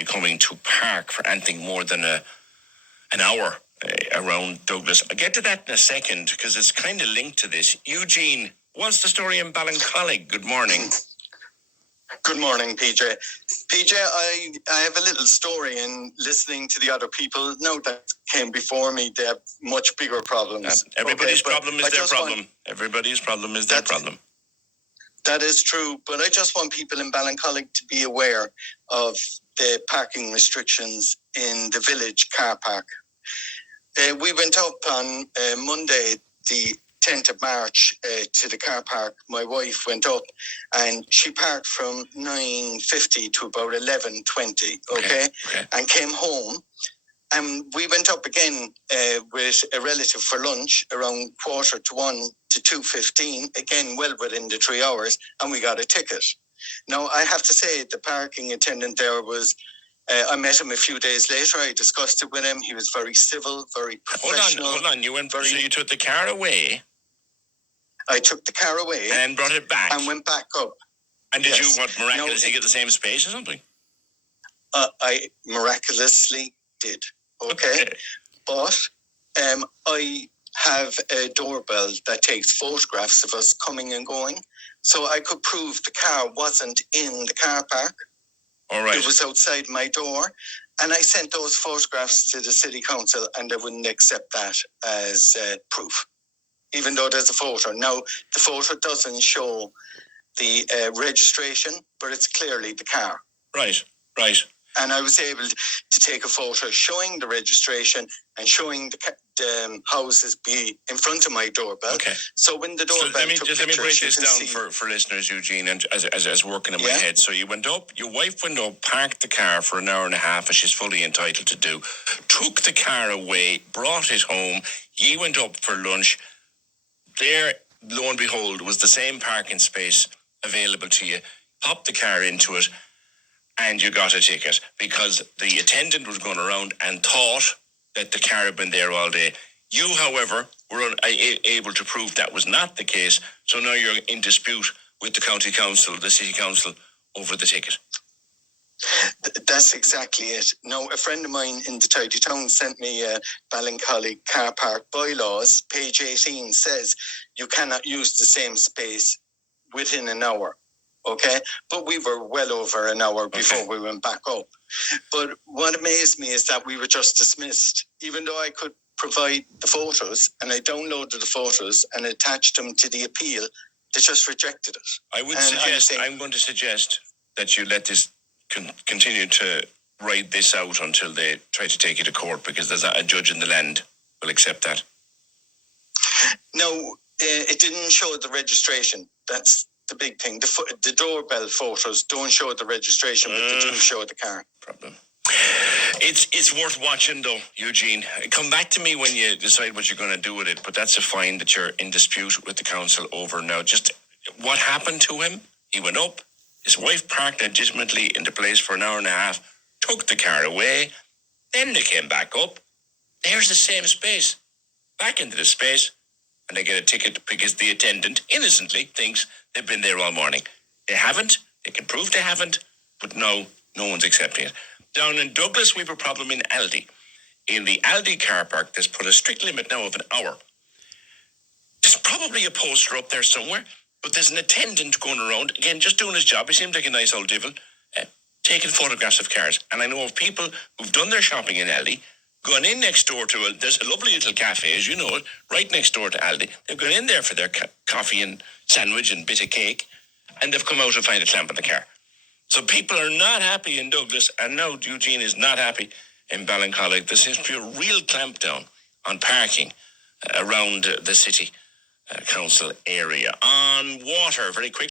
be coming to park for anything more than an hour around Douglas. I'll get to that in a second because it's kind of linked to this. Eugene, what's the story in Ballincollig? Good morning. Good morning, PJ. PJ, I have a little story in listening to the other people. No, that came before me. They have much bigger problems. Everybody's problem is their problem. Everybody's problem is their problem. That is true, but I just want people in Ballincollig to be aware of the parking restrictions in the village car park. We went up on Monday, the 10th of March, to the car park. My wife went up and she parked from 9:50 to about 11:20, okay? And came home. And we went up again with a relative for lunch around 1:45 to 2:15, again well within the 3 hours, and we got a ticket. Now, I have to say, the parking attendant there was, I met him a few days later. I discussed it with him. He was very civil, very professional. Hold on. So you took the car away? I took the car away. And brought it back? And went back up. And did you, miraculously get the same space or something? I miraculously did. Okay. But I have a doorbell that takes photographs of us coming and going. So I could prove the car wasn't in the car park. All right. It was outside my door. And I sent those photographs to the city council and they wouldn't accept that as proof, even though there's a photo. Now, the photo doesn't show the registration, but it's clearly the car. Right. And I was able to take a photo showing the registration and showing the houses be in front of my doorbell. Okay. So when the doorbell let me break this down for listeners, Eugene, and as working in my head. So you went up, your wife went up, parked the car for an hour and a half, as she's fully entitled to do, took the car away, brought it home, you went up for lunch. There, lo and behold, was the same parking space available to you. Popped the car into it, and you got a ticket because the attendant was going around and thought that the car had been there all day. You, however, were able to prove that was not the case, so now you're in dispute with the county council, the city council, over the ticket. That's exactly it. Now, a friend of mine in the tidy town sent me Ballincollig car park bylaws. Page 18 says you cannot use the same space within an hour. Okay, but we were well over an hour before we went back up. But what amazed me is that we were just dismissed, even though I could provide the photos, and I downloaded the photos and attached them to the appeal. They just rejected it. I'm going to suggest that you let this continue to ride this out until they try to take you to court, because there's not a judge in the land will accept that. No, it didn't show the registration. That's the big thing. The doorbell photos don't show the registration, but they do show the car. Problem. It's worth watching though, Eugene. Come back to me when you decide what you're going to do with it, but that's a fine that you're in dispute with the council over now. Just what happened to him? He went up, his wife parked legitimately in the place for an hour and a half, took the car away, then they came back up. There's the same space. Back into the space, and they get a ticket because the attendant innocently thinks they've been there all morning. They haven't. They can prove they haven't, but no one's accepting it. Down in Douglas, we have a problem in Aldi. In the Aldi car park, there's put a strict limit now of an hour. There's probably a poster up there somewhere, but there's an attendant going around, again, just doing his job. He seems like a nice old devil, taking photographs of cars. And I know of people who've done their shopping in Aldi, gone in next door to there's a lovely little cafe, as you know it, right next door to Aldi. They've gone in there for their coffee and sandwich and bit of cake, and they've come out and find a clamp in the car. So people are not happy in Douglas, and now Eugene is not happy in Ballincollig. There seems to be a real clampdown on parking around the city council area. On water, very quickly.